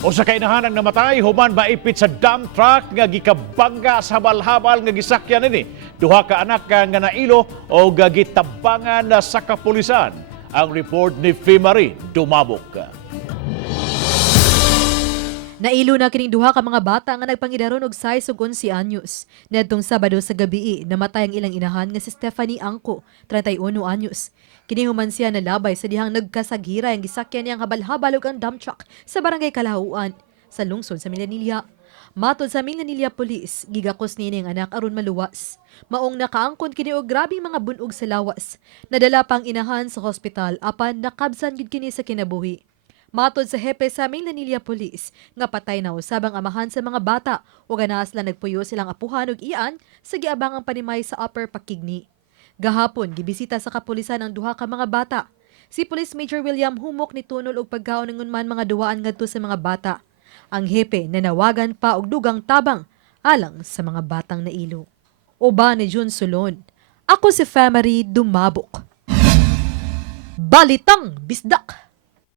O sa kainahanang namatay, human maipit sa dump truck nga gikabangga sa habal-habal nga gisakyan ini. Duha ka anak nga nailo o gagitabangan sa kapulisan. Ang report ni Fimari Dumabok. Nailo na kining duha ka mga bata nga nagpangidaron og 6 ug 11 anyos. Nadtong Sabado sa gabi, namatay ang ilang inahan nga si Stephanie Angco, 31 anyos. Kini human siya nalabay sa dihang nagkasagira ang gisakyan niyang habal-habal ug ang dump truck sa barangay Kalahuan sa lungsod sa Milanilla. Matod sa Milanilla Police, gigakos niya ang anak aron maluwas. Maong nakaangkon kini og grabing mga bunog sa lawas. Nadala pang inahan sa hospital apan nakabsan gid kini sa kinabuhi. Matod sa hepe sa Milanilla Police, nga patay na usab ang amahan sa mga bata o ganaas lang nagpuyo silang apuhan ug iyan sa giabangang panimay sa Upper Pakigni. Gahapon, gibisita sa kapulisan ang duha ka mga bata. Si Police Major William Humok ni tunol og pagkaon ng man mga duwaan ngadto sa mga bata. Ang hepe nanawagan pa og dugang tabang alang sa mga batang nailo. Uba ni Jun Sulon. Ako si Fimari Dumabok. Balitang Bisdak.